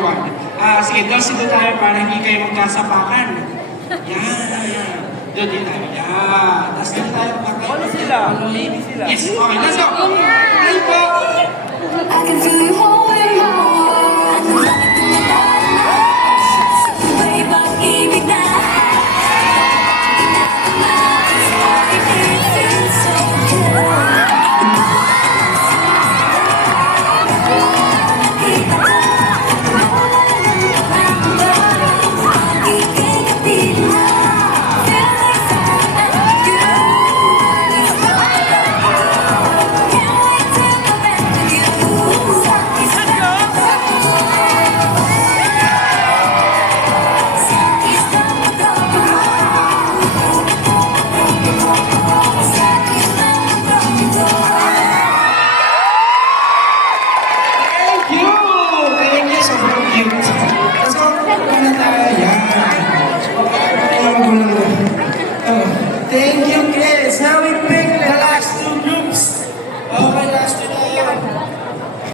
forward. Sige, doon tayo para hindi kayo magkasapakan. Yan. Doon din tayo. Yan. Tapos doon tayo magkakaroon. Ano sila? Yes, okay, let's go. Play po. I can feel you holding my